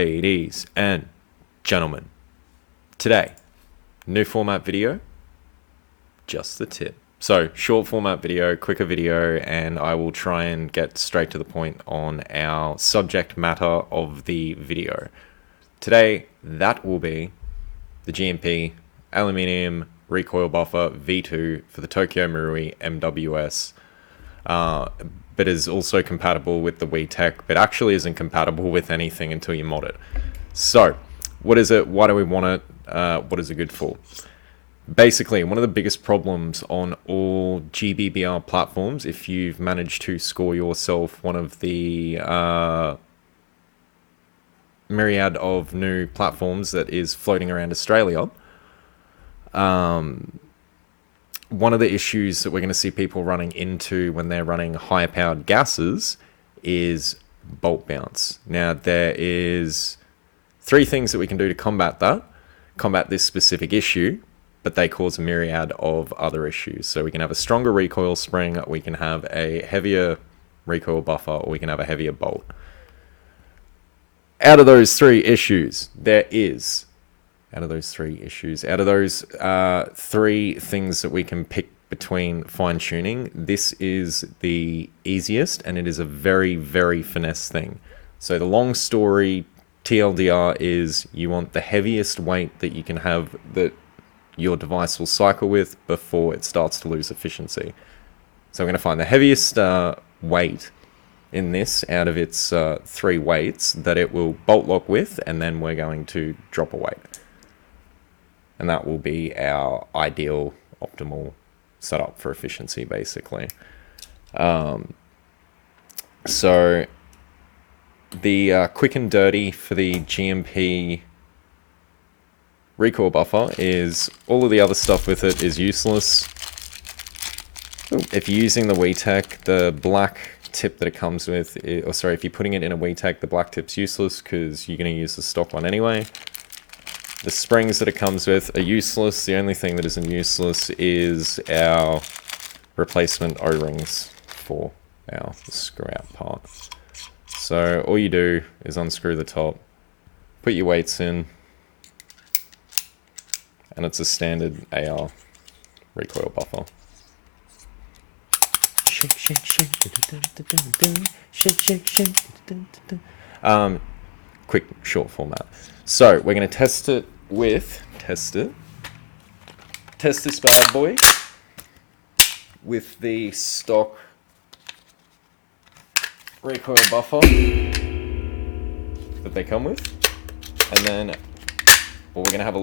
Ladies and gentlemen, today, new format video, just the tip. So, short format video, quicker video, and I will try and get straight to the point on our subject matter of the video. Today, that will be the G&P Aluminium Recoil Buffer V2 for the Tokyo Marui MWS. But is also compatible with the Wii Tech, but actually isn't compatible with anything until you mod it. So, what is it? Why do we want it? What is it good for? Basically, one of the biggest problems on all GBBR platforms, if you've managed to score yourself one of the myriad of new platforms that is floating around Australia, one of the issues that we're going to see people running into when they're running higher powered gases is bolt bounce. Now, there is 3 things that we can do to combat this specific issue, but they cause a myriad of other issues. So we can have a stronger recoil spring, we can have a heavier recoil buffer, or we can have a heavier bolt. Out of those 3 issues, out of those 3 things that we can pick between fine-tuning, this is the easiest, and it is a very, very finesse thing. So the long story, TLDR, is you want the heaviest weight that you can have that your device will cycle with before it starts to lose efficiency. So we're going to find the heaviest weight in this out of its 3 weights that it will bolt lock with, and then we're going to drop a weight. And that will be our ideal, optimal setup for efficiency, basically. So the quick and dirty for the G&P recoil buffer is all of the other stuff with it is useless. If you're using the Wii Tech, the black tip that it comes with, if you're putting it in a Wii Tech, the black tip's useless because you're going to use the stock one anyway. The springs that it comes with are useless. The only thing that isn't useless is our replacement O-rings for our screw out part. So all you do is unscrew the top, put your weights in, and it's a standard AR recoil buffer. Shake, shake, shake, shake, shake, shake. Quick, short format. So we're going to test this bad boy with the stock recoil buffer that they come with, and then we're going to have a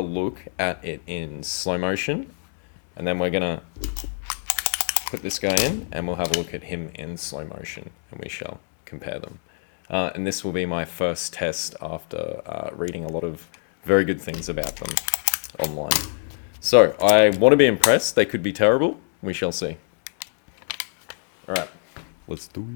look at it in slow motion, and then we're going to put this guy in, and we'll have a look at him in slow motion, and we shall compare them. And this will be my first test after reading a lot of very good things about them online. So, I want to be impressed. They could be terrible. We shall see. Alright, let's do it.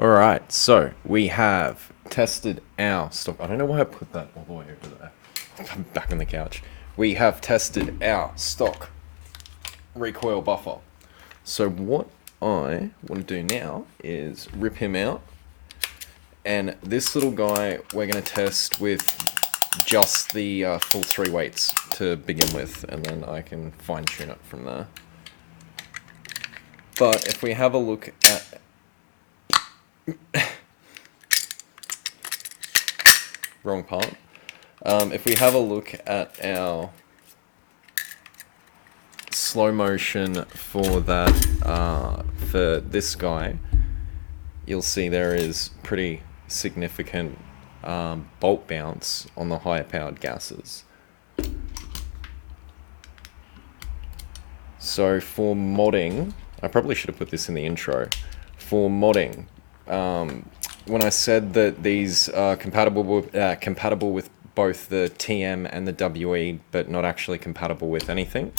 Alright, so we have tested our stock. I don't know why I put that all the way over there. I'm back on the couch. We have tested our stock recoil buffer. So what I want to do now is rip him out. And this little guy we're going to test with just the full 3 weights to begin with. And then I can fine tune it from there. But if we have a look at wrong part. If we have a look at our slow motion for that, for this guy, you'll see there is pretty significant bolt bounce on the higher powered gases. So for modding, I probably should have put this in the intro. For modding, when I said that these are compatible with both the TM and the WE, but not actually compatible with anything,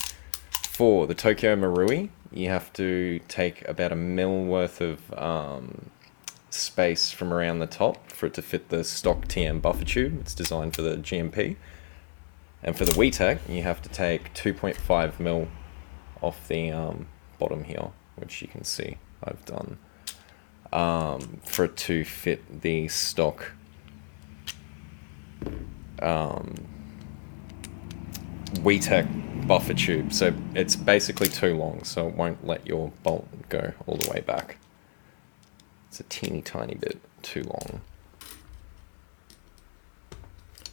for the Tokyo Marui, you have to take about 1 mil worth of space from around the top for it to fit the stock TM buffer tube. It's designed for the G&P. And for the WeTech, you have to take 2.5 mil off the bottom here, which you can see I've done, for it to fit the stock WeTech buffer tube. So it's basically too long, so it won't let your bolt go all the way back. It's a teeny tiny bit too long.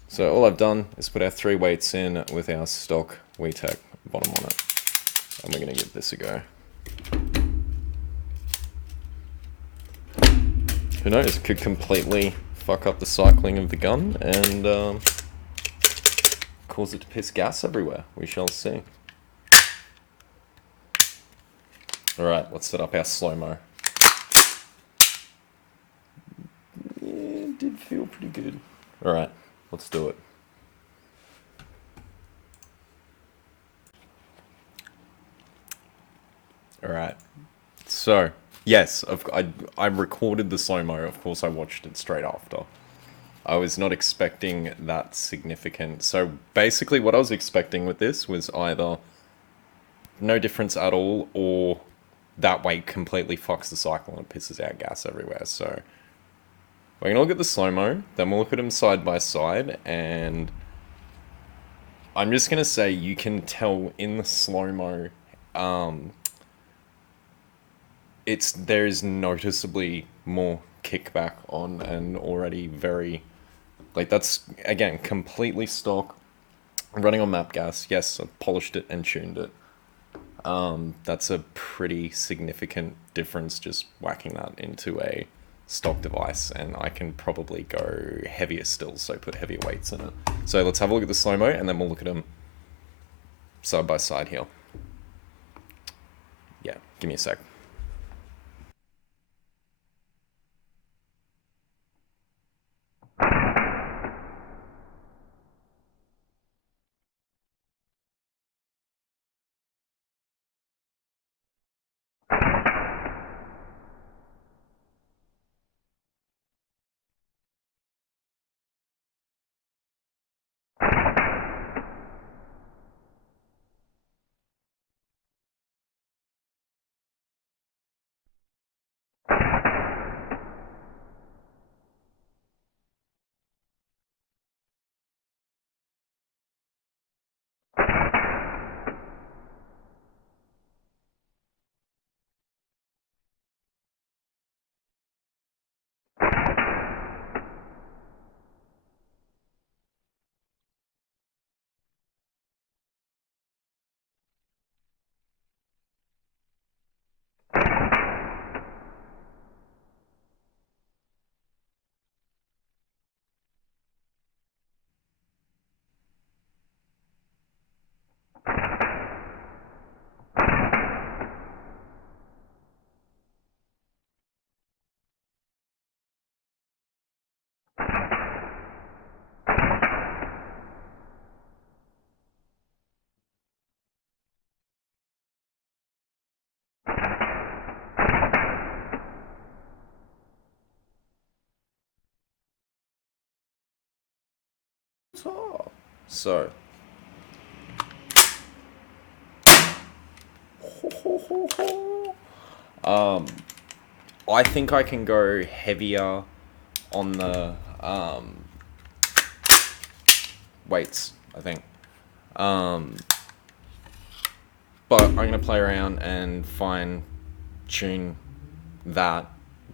So all I've done is put our 3 weights in with our stock WeTech bottom on it. And we're going to give this a go. Who knows, it could completely fuck up the cycling of the gun and cause it to piss gas everywhere. We shall see. Alright, let's set up our slow-mo. Yeah, it did feel pretty good. Alright, let's do it. Alright, so, yes, I recorded the slow-mo, of course I watched it straight after. I was not expecting that significant. So basically what I was expecting with this was either no difference at all, or that weight completely fucks the cycle and pisses out gas everywhere. So we're gonna look at the slow-mo, then we'll look at them side by side, and I'm just gonna say you can tell in the slow-mo, there is noticeably more kickback on an already very, like, that's again completely stock, running on map gas. Yes, I've polished it and tuned it. That's a pretty significant difference just whacking that into a stock device, and I can probably go heavier still, so put heavier weights in it. So let's have a look at the slow-mo and then we'll look at them side by side here. Yeah, give me a sec. So, I think I can go heavier on the weights, I think. But I'm going to play around and fine tune that.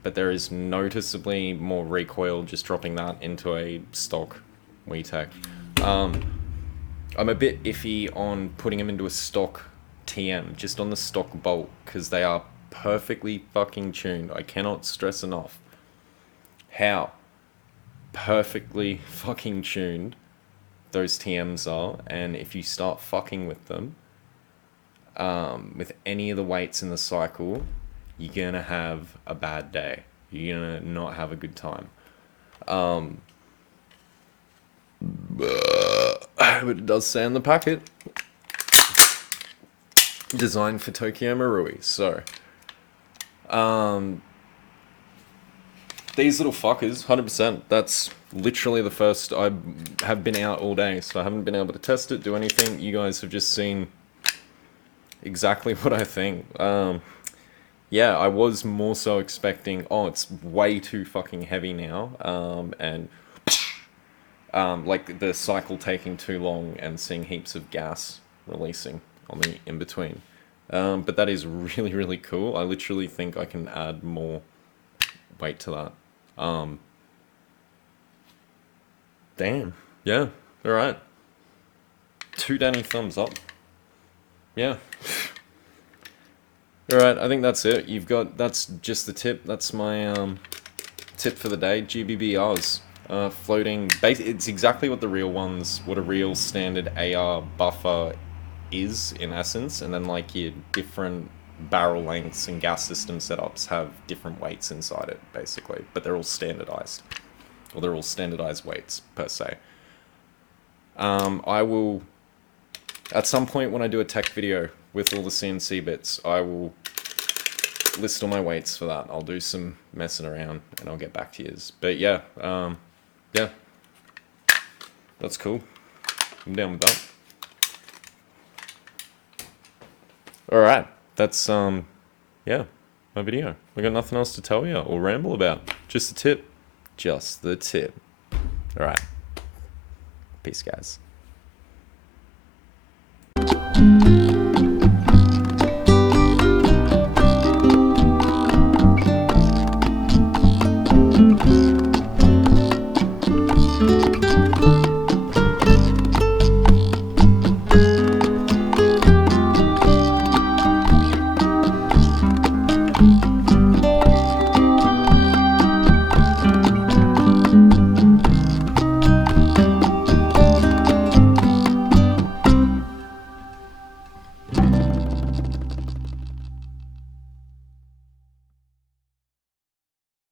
But there is noticeably more recoil just dropping that into a stock WeTech. I'm a bit iffy on putting them into a stock TM, just on the stock bolt, because they are perfectly fucking tuned. I cannot stress enough how perfectly fucking tuned those TMs are, and if you start fucking with them, with any of the weights in the cycle, you're gonna have a bad day. You're gonna not have a good time. But it does say on the packet, designed for Tokyo Marui. So, these little fuckers, 100%. That's literally the first. I have been out all day, so I haven't been able to test it, do anything. You guys have just seen exactly what I think. Yeah, I was more so expecting, oh, it's way too fucking heavy now, and like the cycle taking too long and seeing heaps of gas releasing on the in-between. But that is really, really cool. I literally think I can add more weight to that. Damn. Yeah. All right. 2 Danny thumbs up. Yeah. All right. I think that's it. That's just the tip. That's my tip for the day. GBBRs. Floating. It's exactly what the real ones, what a real standard AR buffer is in essence, and then like your different barrel lengths and gas system setups have different weights inside it, basically, but they're all standardized, or they're all standardized weights per se. I will, at some point when I do a tech video with all the CNC bits, I will list all my weights for that. I'll do some messing around and I'll get back to you. But yeah, yeah, that's cool. I'm down with that. All right, that's yeah, my video. I got nothing else to tell you or ramble about. Just the tip. Just the tip. All right. Peace, guys.